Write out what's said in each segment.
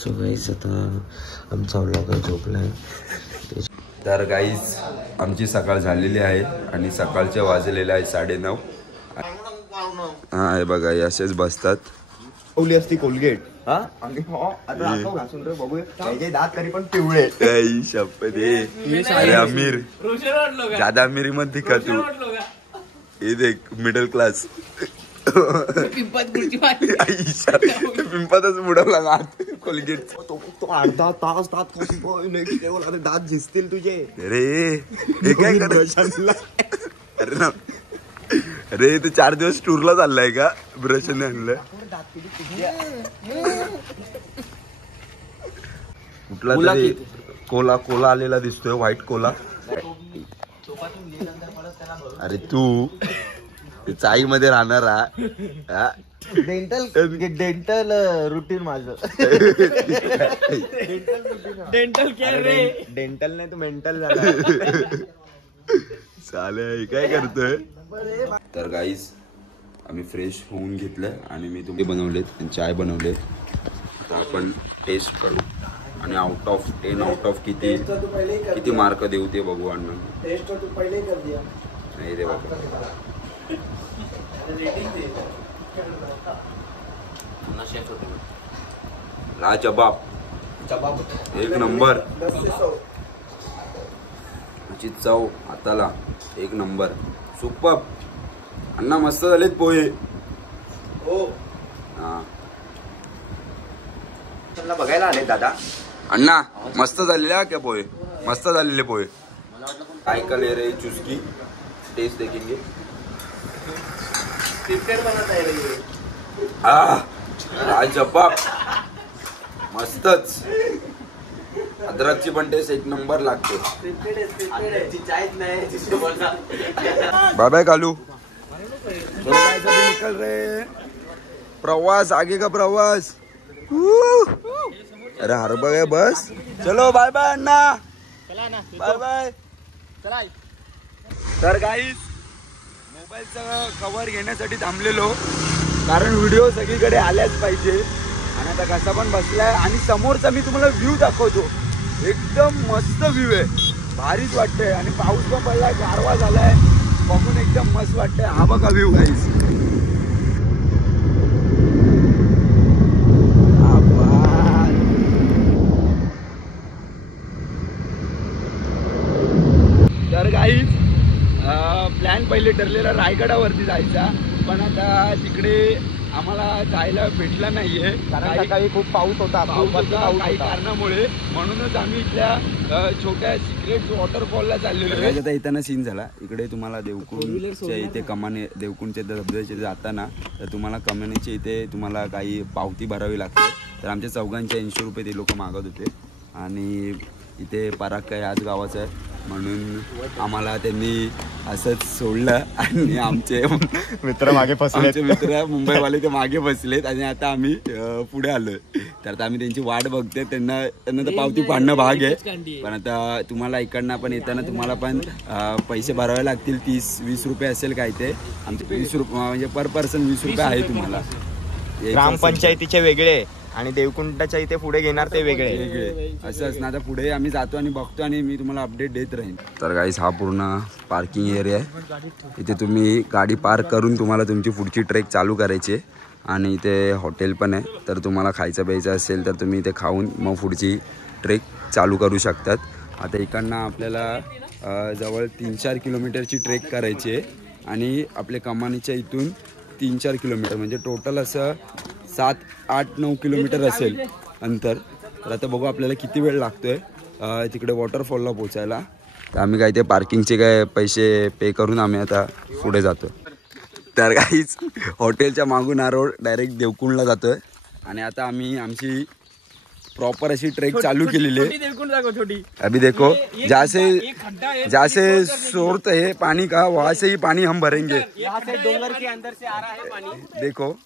So guys आता आमचा vlog झोपलाय. तर गाईस आमची सकाळ झालेली आहे आणि सकाळचे वाजलेले आहे 9:30. हा हे बघा असेच बसतात. ओली असती कोलगेट. घासून रे बघू दात तरी पण पिवळे. अरे अमीर ज्यादा अमीरी मत दिखा तू. ये देख मिडल क्लास. पिंपातच बुडवला नात कोलगेट. तो अर्धा तास दात नेक्स्ट लेवल. अरे दात झिजतील तुझे. अरे हे काय करायचं. अरे ना अरे तू 4 दिवस टूरला चाललाय का. ब्रशने आणलं कुठला तरी कोला कोला आलेला दिसतोय. White Cola. अरे तू चाई मध्ये राहणार. डेंटल रुटीन माझं. डेंटल केअर रे. डेंटल नाही तू मेंटल झाला. चालेल काय करतोय. तर गाईज आम्ही फ्रेश होऊन घेतलं आणि मी तुम्ही बनवलेत चाय बनवलेत. आता आपण टेस्ट करू आणि आउट ऑफ 10 किती मार्क देऊ ते बघू. अण्णा नाही रे बाबा. लाजवाब एक नंबर. चव हाताला एक नंबर. सुपर. अण्णा मस्त झालेत पोहे. हा बघायला आले दादा. अण्णा मस्त झालेले क्या पोहे. मस्त झालेले पोहे. काय कले रे चुस्की. टेस्ट देखेंगे. लाजवाब मस्तच. अद्रकची पण टेस्ट एक नंबर लागते. बाय बाय कालू. निकल रे. प्रवास आगे का प्रवास. अरे हर बघ बस. चलो बाय बाय अण्णा. Bye bye. तर गाईस मोबाईलचं कव्हर घेण्यासाठी थांबलेलो कारण व्हिडिओ सगळीकडे आल्याच पाहिजे. आणि आता कसा पण बसलाय आणि समोरचा मी तुम्हाला व्ह्यू दाखवतो. एकदम मस्त व्ह्यू आहे. भारीच वाटतंय आणि पाऊस पण पडलाय. गारवा झालाय. बघून एकदम मस्त वाटतंय. हा बघा व्ह्यू गाईस. तर गाईस प्लॅन पहिले ठरलेला रायगडावरती जायचा पण आता तिकडे आम्हाला जायला भेटला नाहीये कारण सकाळी खूप पाऊस होता. काही कारणामुळे. म्हणूनच आम्ही इथल्या छोट्या सिक्रेट वॉटरफॉलला चाललेलो. आता येताना सीन झाला. इकडे तुम्हाला देवकुंडच्या इथे कमाने देवकुंडच्या धबधब्याचे जाताना तर तुम्हाला कमानीच्या इथे तुम्हाला काही पावती भरावी लागते. तर आमच्या चौघांचे 80 रुपये ते लोक मागत होते. आणि इथे पराग याच गावाचं आहे म्हणून आम्हाला त्यांनी असंच सोडलं आणि आमचे मित्र मागे फसले. आमचे मित्र मुंबईवाले ते मागे बसलेत आणि आता आम्ही पुढे आलोय. तर आता आम्ही त्यांची वाट बघते. त्यांना तर पावती पाडणं भाग आहे. पण आता तुम्हाला इकडनं पण येताना तुम्हाला पण पैसे भरावे लागतील. 30-20 रुपये असेल काय ते. आमचे 20 रुपये म्हणजे पर पर्सन 20 रुपये आहे तुम्हाला. ग्रामपंचायतीचे वेगळे आणि देवकुंडाच्या इथे पुढे घेणार ते वेगळे. असंच ना. आता पुढे आम्ही जातो आणि बघतो आणि मी तुम्हाला अपडेट देत राहीन. तर गाईस हा पूर्ण पार्किंग एरिया आहे. इथे तुम्ही गाडी पार्क करून तुम्हाला तुमची पुढची ट्रेक चालू करायची आहे. आणि इथे हॉटेल पण आहे. तर तुम्हाला खायचं प्यायचं असेल तर तुम्ही इथे खाऊन मग पुढची ट्रेक चालू करू शकतात. आता इकडनं आपल्याला जवळ 3-4 किलोमीटरची ट्रेक करायची आहे. आणि आपल्या कमानीच्या इथून 3-4 किलोमीटर म्हणजे टोटल असं 7-8-9 किलोमीटर असेल अंतर. तर आता बघू आपल्याला किती वेळ लागतोय तिकडे वॉटरफॉलला पोचायला. तर आम्ही काय ते पार्किंगचे काय पैसे पे करून आम्ही आता पुढे जातो. तर काहीच हॉटेलच्या मागून हा रोड डायरेक्ट देवकुंडला जातोय. आणि आता आम्ही आमची प्रॉपर अशी ट्रेक चालू केलेली आहे. अभी देखो जैसे सोर्त है पानी का वहाँ से ही पानी हम भरेंगे. डोंगर के अंदर से आ रहा है पानी. देखो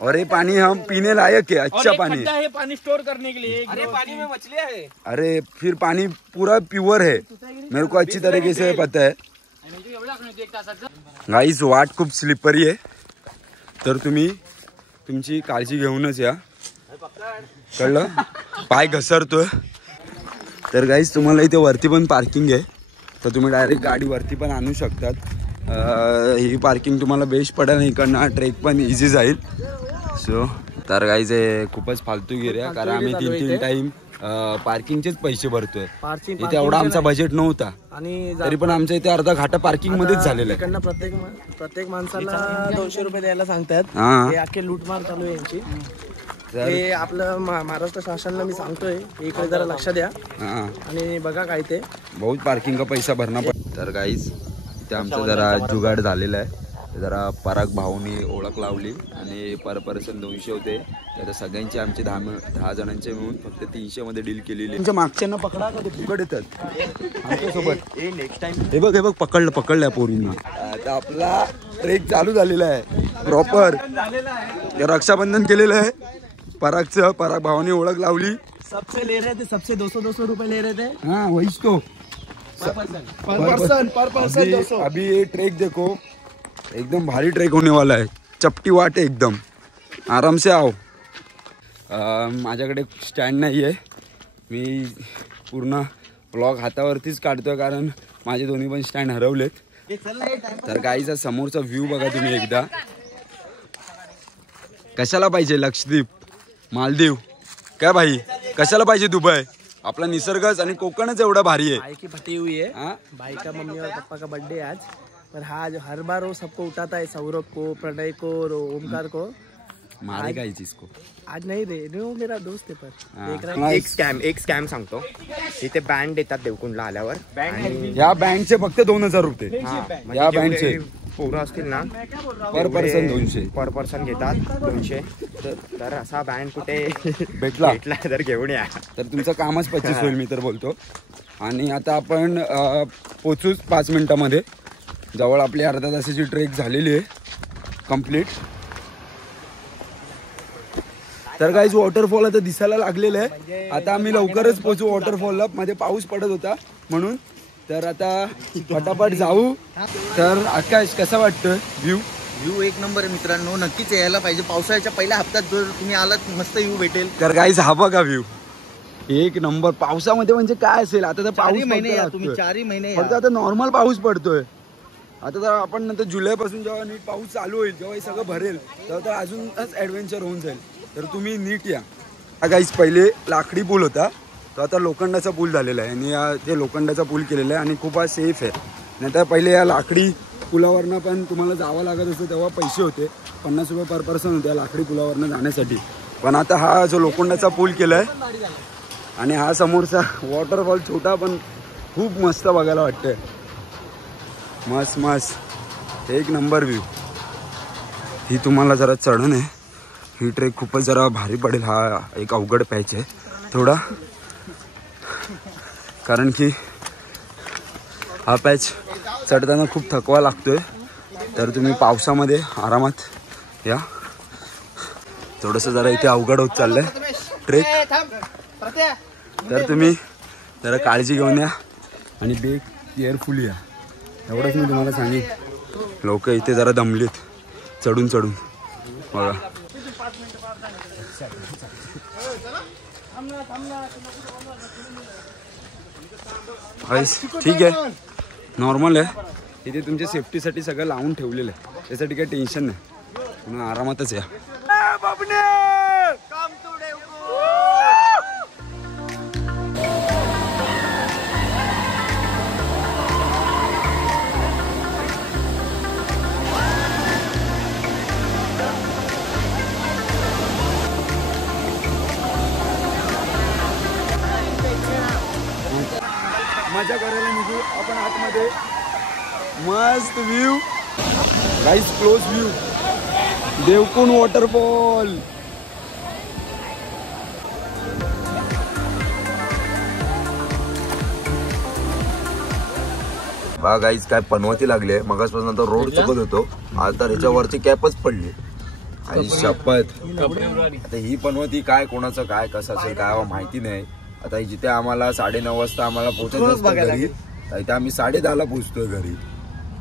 और ये पानी हम पीने लायक है. अच्छा पानी है. पानी स्टोर करने के लिए. अरे पानी में मछलियां है. अरे फिर पानी पूरा प्योर है. मेरे को अच्छी तरीके से पता है. गाईस वाट खूप स्लिपरी आहे तर तुम्ही तुमची काळजी घेऊनच या. कळलं, पाय घसरतोय. तर गाईज तुम्हाला इथे वरती पण पार्किंग आहे, तर तुम्ही डायरेक्ट गाडी वरती पण आणू शकतात. ही पार्किंग तुम्हाला बेस्ट पडेल, इकडनं ट्रेक पण इझी जाईल. सो तर गाईज हे खूपच फालतू गिऱ्या, कारण आम्ही 3-3 टाइम पार्किंगचेच पैसे भरतोय. इथे एवढा आमचा बजेट नव्हता आणि तरी पण आमच्या इथे अर्धा घाटा पार्किंग मध्येच झालेला आहे. प्रत्येक माणसाला 200 रुपये द्यायला सांगतात. हे अख्खे लूटमार चालू आहे यांची. ते आपलं महाराष्ट्र शासनाला मी सांगतोय, इकडे जरा लक्ष द्या आणि बघा काय ते बहुत पार्किंग का पैसा भरणा पडतो. तर गाईज इथे आमचं जरा जुगाड झालेलं आहे. जरा पराग भाऊनी ओळख लावली आणि पर पर्सन 200 होते, तर सगळ्यांचे आमचे 10 जणांचे मिळून फक्त 300 मध्ये डील केलेली. तुमच्या मागच्यांना पकडा का ते फुकट येतात आमच्यासोबत. नेक्स्ट टाइम हे बघ पकडल्या पोरींना. आता आपला ट्रेक चालू झालेला आहे प्रॉपर. रक्षाबंधन केलेलं आहे परागचं. पराग भावाने ओळख लावली. सबसे ले रहे थे, सबसे 200 रुपये ले रहे थे. हाँ वही तो पर पर्सन 200. अभी ये ट्रेक देखो, एकदम भारी ट्रेक होने वाला है. चपटी वाट है एकदम, आराम से आओ. माझ्याकडे स्टँड नाही आहे, मी पूर्ण ब्लॉग हातावरतीच काढतोय कारण माझे दोन्ही पण स्टँड हरवलेत. तर गाईचा समोरचा व्ह्यू बघा तुम्ही एकदा. कशाला पाहिजे लक्षद्वीप, मालदीव, काय भाई कशाला पाहिजे दुबई? आपला निसर्गच आणि कोकणच एवढा भारी आहे. भाई की फटी हुई है. भाई का मम्मी और पापा का बर्थडे आज, पर हाँ हर बार वो सबको उठाता है, सौरभ को, प्रणय को और ओमकार को. मारेगा ही चीज को. आज नहीं रे, वो मेरा दोस्त है. पर देख रहा है. एक स्कॅम सांगतो. इथे बँड देतात देवकुंडला आल्यावर. या बँडचे फक्त 2000 रुपये. या बँडचे पोरं असतील ना पर पर्सन 200 पर पर्सन घेतात 200. तर असा बँड कुठे भेटला तर घेऊन या. तर तुमचं कामच 25 होईल, मी तर बोलतो. आणि आता आपण पोचूच 5 मिनिटामध्ये. जवळ आपली अर्धा तासाची ट्रेक झालेली आहे कंप्लीट. तर गाईज वॉटरफॉल आता दिसायला लागलेलं आहे. आता आम्ही लवकरच पोचू वॉटरफॉलला. मध्ये पाऊस पडत होता म्हणून. तर आता पटापट जाऊ. तर आकाश कसा वाटतं व्ह्यू? एक नंबर आहे मित्रांनो, नक्कीच यायला पाहिजे. पावसाळ्याच्या पहिल्या हप्त्यात जर तुम्ही आलात मस्त व्ह्यू भेटेल. तर गाईज हा बघा व्ह्यू एक नंबर. पावसामध्ये म्हणजे काय असेल, आता तर पाऊस महिने या तुम्ही, 4 महिने फक्त आता नॉर्मल पाऊस पडतोय. आता तर आपण नंतर जुलैपासून जेव्हा नीट पाऊस चालू होईल, जेव्हा हे सगळं भरेल, तेव्हा तर अजूनच ॲडव्हेंचर होऊन जाईल. तर तुम्ही नीट या. गाईज पहिले लाकडी पूल होता, तो आता लोखंडाचा पूल झालेला आहे. आणि ते लोखंडाचा पूल केलेला आहे आणि खूप सेफ आहे. नाहीतर पहिले या लाकडी पुलावरनं पण तुम्हाला जावं लागत असतं, तेव्हा पैसे होते 50 रुपये पर पर्सन होते या लाकडी पुलावरनं जाण्यासाठी. पण आता हा जो लोखंडाचा पूल केला आहे आणि हा समोरचा वॉटरफॉल छोटा पण खूप मस्त बघायला वाटतंय. मस्त एक नंबर व्ह्यू. ही तुम्हाला जरा चढण आहे, ही ट्रेक खूपच जरा भारी पडेल. हा एक अवघड पॅच आहे थोडा, कारण की हा पॅच चढताना खूप थकवा लागतोय. तर तुम्ही पावसामध्ये आरामात या. थोडंसं जरा इथे अवघड होत चाललंय ट्रेक, तर तुम्ही जरा काळजी घेऊन या आणि बेग केअरफुल या. एवढंच मी तुम्हाला सांगेन. लोक इथे जरा दमलीत चढून बघा. ठीक आहे, नॉर्मल आहे. इथे तुमच्या सेफ्टीसाठी सगळं लावून ठेवलेलं आहे, त्यासाठी काही टेन्शन नाही. म्हणून आरामातच या. मजा करायला निघू आपण आतमध्ये. मस्त व्ह्यू गाईस, क्लोज व्ह्यू देवकुंड वॉटरफॉल. बा गाईस काय पनवती लागले. मगासपासून तर रोड चुकत होतो, आता त्याच्यावरची कॅपच पडली. आई शपथ. आता ही पनवती काय कोणाचं काय कसं असेल काय माहिती नाही. आता जिथे आम्हाला 9:30 वाजता आम्हाला पोहोचायचं घरी, इथे आम्ही 10:30ला पोहोचतोय घरी.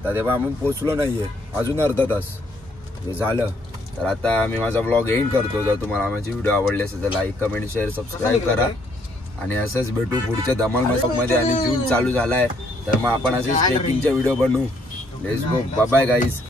तर तेव्हा आम्ही पोहोचलो नाहीये, अजून अर्धा तास हे झालं. तर आता मी माझा ब्लॉग एंड करतो. जर तुम्हाला माझी व्हिडिओ आवडली असेल तर लाईक कमेंट शेअर सबस्क्राईब करा आणि असंच भेटू पुढच्या धमाल मस्कमध्ये. आणि जून चालू झालाय तर मग आपण असेच ट्रेकिंगचे व्हिडिओ बनवू. Let's go, bye bye guys.